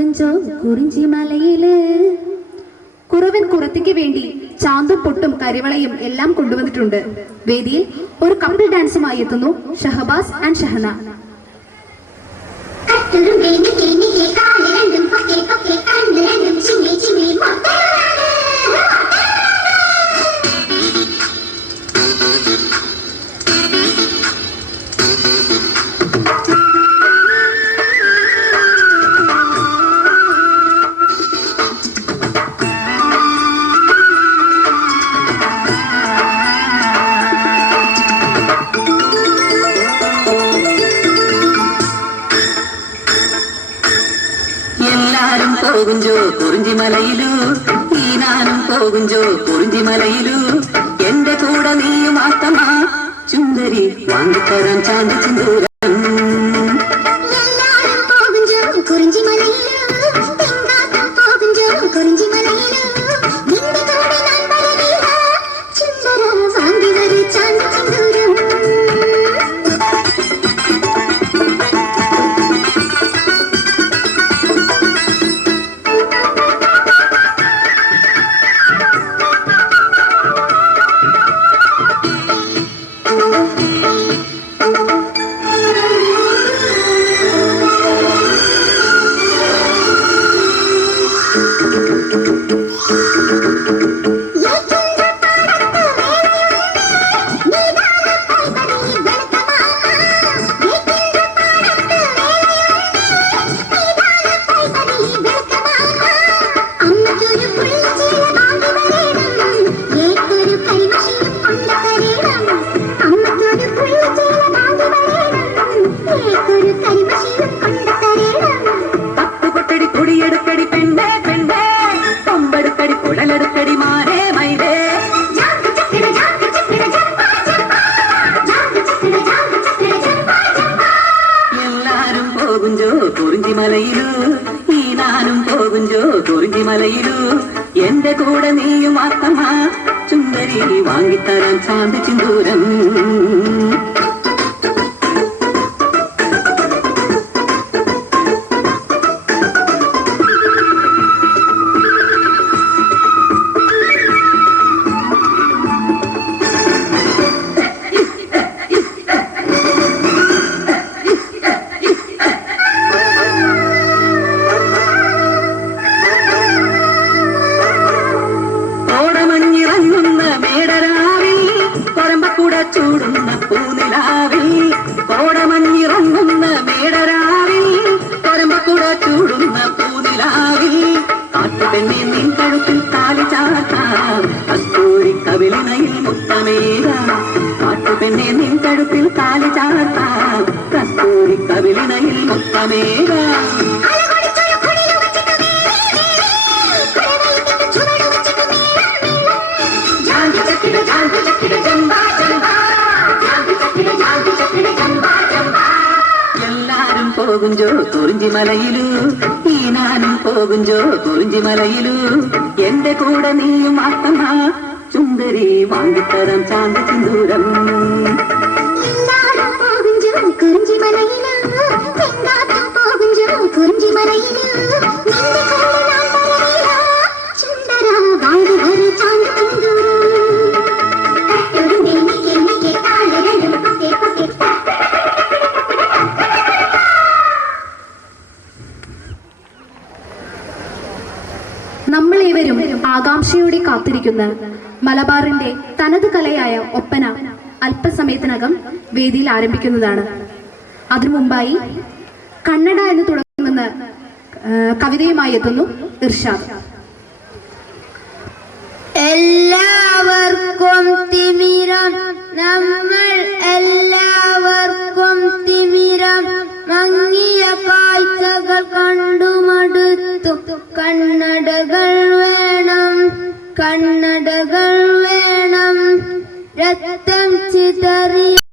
പോകുഞ്ചോ കുറിഞ്ചി മലയില്. കുറവൻ കുറത്തിക്ക് വേണ്ടി ചാന്തും പൊട്ടും കരിവളയും എല്ലാം കൊണ്ടുവന്നിട്ടുണ്ട്. വേദിയിൽ ഒരു കപ്പിൾ ഡാൻസുമായി എത്തുന്നു ഷഹബാസ് ആൻഡ് ഷഹന. പോകുഞ്ചോ കുറിഞ്ചി മലയിലു, ഈ നാനും പോകുഞ്ചോ കുറിഞ്ചി മലയിലു. എന്റെ കൂടെ നീയും ആത്തമാ ചുന്ദരി വാങ്ങിത്തരാൻ ചാന്തി ചിന്തൂരം. കുറിഞ്ചി മലയിലു, ഈ നാനും പോകുഞ്ചോ കുറിഞ്ചി മലയിലു. എന്റെ കൂടെ നീയും ആത്തമാ ചുന്ദരി വാങ്ങിത്തരാൻ ചാന്തി ചിന്തൂരം. ചൂടുന്ന പൂനിലാവിൽ, കോടമഞ്ഞിറങ്ങുന്ന മേടരാവിൽ, കൊരമ്പക്കൂട ചൂടുന്ന പൂനിലാവിൽ. കാട്ടുപെണ്ണെ നിൻ കഴുത്തിൽ താലി ചാർത്താം, കസ്തൂരി കവിളിനയിൽ മുത്തമേകാം. കാട്ടുപെണ്ണെ നിൻ കഴുത്തിൽ താലി ചാർത്താം, കസ്തൂരി കവിളിനയിൽ മുത്തമേകാം. എല്ലാരും പോകുഞ്ചോ കുറിഞ്ചി മലയിലു, ഈ നാനും പോകുഞ്ചോ കുറിഞ്ചി മലയിലു. എന്റെ കൂടെ നീയും ആത്തമാ ചുന്ദരി വാങ്ങിത്തരാം ചാന്തി ചിന്തൂരം. കുറിഞ്ചി മലയിലു, കുറിഞ്ചി മലയിലു. നമ്മളേവരും ആകാംക്ഷയോടെ കാത്തിരിക്കുന്ന മലബാറിന്റെ തനത് കലയായ ഒപ്പന അല്പസമയത്തിനകം വേദിയിൽ ആരംഭിക്കുന്നതാണ്. അതിനു മുമ്പായി കണ്ണട എന്ന് തുടങ്ങുന്ന കവിതയുമായി എത്തുന്നു ഇർഷാദ്. എല്ലാവർക്കും തിമിരം, നമ്മൾ എല്ലാവർക്കും തിമിരം. മങ്ങിയ കാഴ്ചകൾ കണ്ടുമടുത്തു, കണ്ണടകൾ വേണം, കണ്ണടകൾ വേണം. രക്തം